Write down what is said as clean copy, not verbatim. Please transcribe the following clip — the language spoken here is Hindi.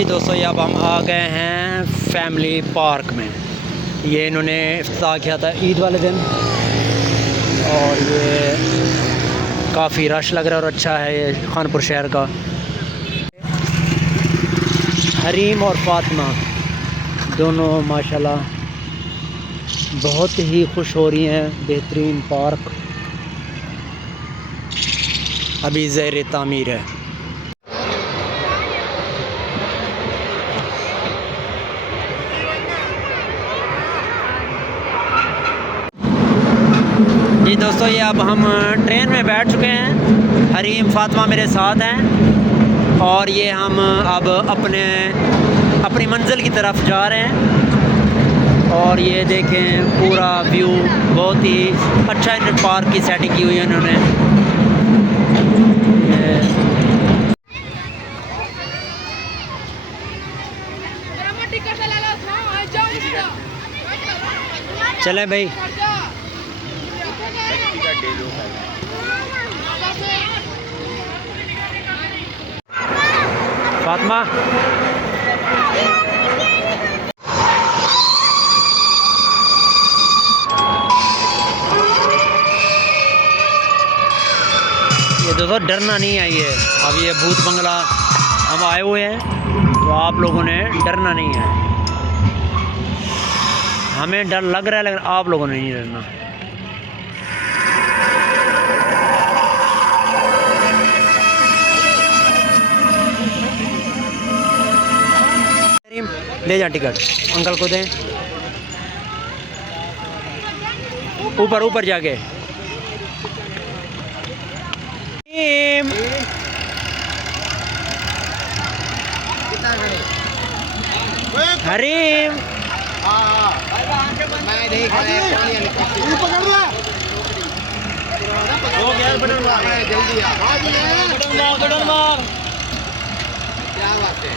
जी दोस्तों, ये अब हम आ गए हैं फैमिली पार्क में। ये इन्होंने इफ्तिताह किया था ईद वाले दिन और ये काफ़ी रश लग रहा है और अच्छा है ये खानपुर शहर का। हरीम और फातिमा दोनों माशाल्लाह बहुत ही खुश हो रही हैं। बेहतरीन पार्क अभी ज़ेर तामीर है। जी दोस्तों, ये अब हम ट्रेन में बैठ चुके हैं। हरीम फातिमा मेरे साथ हैं और ये हम अब अपनी मंजिल की तरफ जा रहे हैं। और ये देखें पूरा व्यू, बहुत ही अच्छा इन पार्क की सेटिंग की हुई है उन्होंने। चलें भाई। फातिमा ये दोस्तों डरना नहीं है। ये अब ये भूत बंगला हम आए हुए हैं, तो आप लोगों ने डरना नहीं है। हमें डर लग रहा है लेकिन आप लोगों ने नहीं डरना। ले जा टिकट, अंकल को दें। ऊपर ऊपर जाके हरीम क्या बात है?